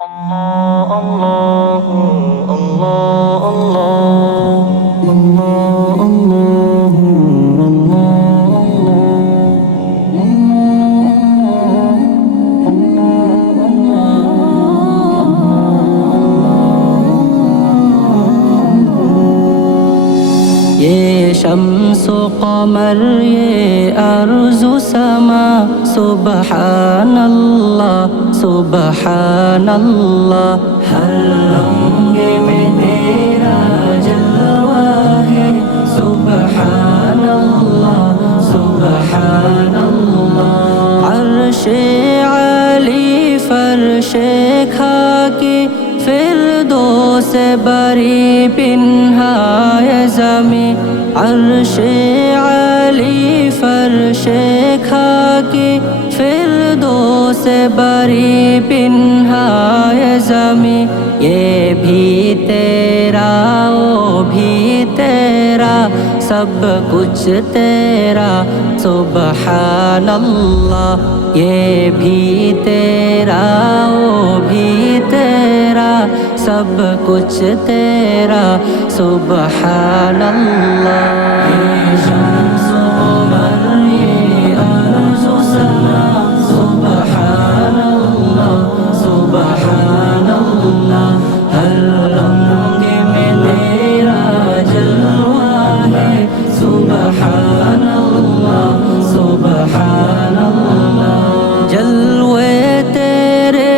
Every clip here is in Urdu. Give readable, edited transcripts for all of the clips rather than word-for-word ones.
الله الله الله الله الله یہ شمس و قمر یہ ارض و سما سبحان اللہ سبحان اللہ ہر رنگ میں تیرا جلوہ ہے سبحان اللہ سبحان اللہ عرش علی فرش خاکی فردوس بری پنہائے زمیں عرش علی فرش خاکی فردوس بری پنہائے زمیں یہ بھی تیرا وہ بھی تیرا سب کچھ تیرا سبحان اللہ یہ بھی تیرا وہ بھی تیرا سب کچھ تیرا سبحان اللہ یہ شمس و قمر یہ ارض و سما سبحان اللہ سبحان اللہ ہر رنگ میں تیرا جلوہ ہے سبحان اللہ سبحان اللہ جلوے تیرے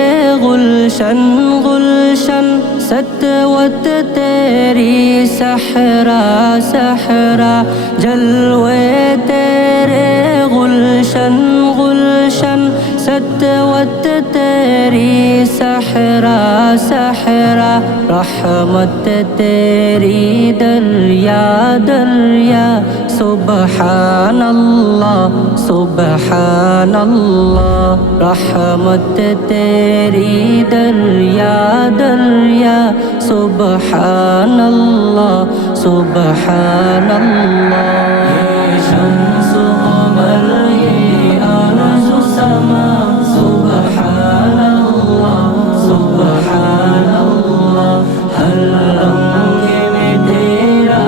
گلشن گلشن ستوت تیری صحرا صحرا جلوے تیرے گلشن گلشن ستوت تیری صحرا صحرا رحمت تیری دریا دریا سبحان اللہ سبحان اللہ رحمت تیری دریا دریا سبحان اللہ سبحان اللہ یہ شمس و قمر یہ ارض و سما سبحان اللہ سبحان اللہ ہر رنگ میں تیرا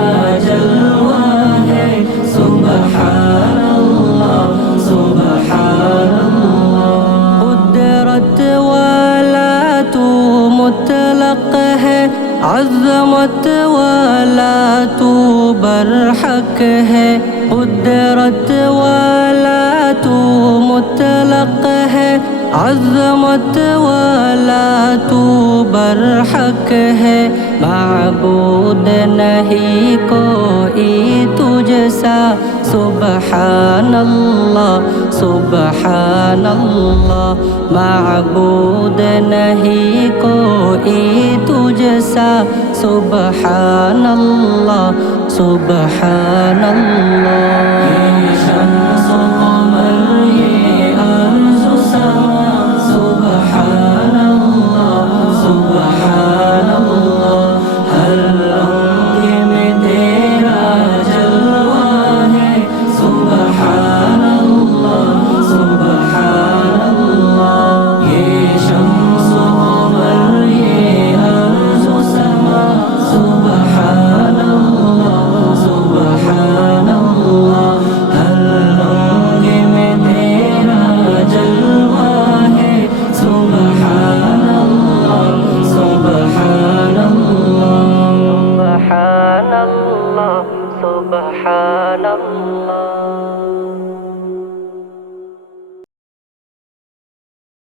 جلوہ ہے سبحان اللہ سبحان اللہ قدرت والا تو مطلق ہے عظمت والا تو برحق ہے قدرت والا تو مطلق ہے عظمت والا تو برحق ہے معبود نہیں کوئی تجھ سا سبحان اللہ سبحان اللہ معبود نہیں کوئی تجھ سا سبحان اللہ سبحان اللہ یہ شمس و قمر یہ ارض و سما سبحان اللہ سبحان اللہ ہر رنگ میں تیرا جلوہ ہے سبحان اللہ سبحان اللہ یہ شمس و قمر یہ ارض و سما سبحان اللہ سبحان اللہ ہر رنگ میں تیرا جلوہ ہے سبحان اللہ سبحان اللہ سبحان اللہ سبحان اللہ